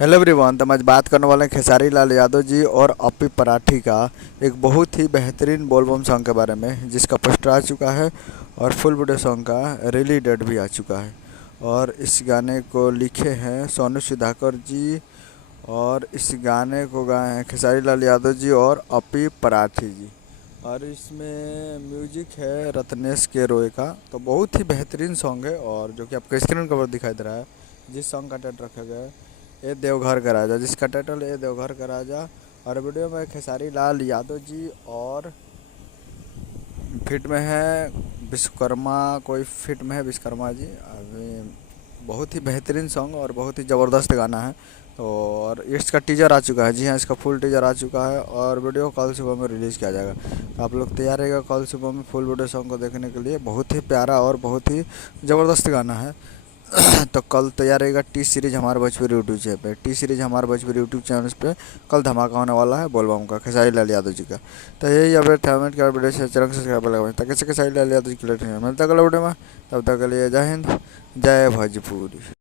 Hello everyone. तो हम आज बात करने वाले हैं खेसारी लाल यादव जी और अपी पराठी का एक बहुत ही बेहतरीन बोलबम सॉन्ग के बारे में, जिसका पोस्टर आ चुका है और फुल वीडियो सॉन्ग का रिलीज डेट भी आ चुका है। और इस गाने को लिखे हैं सोनू सुधाकर जी और इस गाने को गाए हैं खेसारी लाल यादव जी और अपी पराठी जी। और इसमें म्यूजिक है रत्नेश के रोय का। तो बहुत ही बेहतरीन सॉन्ग है और जो कि आपको स्क्रीन कवर दिखाई दे रहा है, जिस सॉन्ग का टाइटल रखा गया है ए देवघर का राजा, जिसका टाइटल है ए देवघर का राजा। और वीडियो में खेसारी लाल यादव जी और फिट में है विश्वकर्मा, कोई फिट में है विश्वकर्मा जी। अभी बहुत ही बेहतरीन सॉन्ग और बहुत ही ज़बरदस्त गाना है। तो और इसका टीजर आ चुका है, जी हाँ, इसका फुल टीजर आ चुका है और वीडियो कल सुबह में रिलीज़ किया जाएगा। तो आप लोग तैयार रहेगा कल सुबह में फुल वीडियो सॉन्ग को देखने के लिए। बहुत ही प्यारा और बहुत ही ज़बरदस्त गाना है। तो कल तैयार रहेगा टी सीरीज हमारे भोजपुरी यूट्यूब चैनल पे। टी सीरीज हमारे भोजपुरी यूट्यूब चैनल पे कल धमाका होने वाला है बोलबम का, खेसारी लाल यादव जी का। तो यही अपडेट है के वीडियो से चैनल से सब्सक्राइब लगा ताकि खेसारी लाल यादव जी की लेटेस्ट मिलता है कल वीडियो में। तब तक के लिए जय हिंद, जय भोजपुरी।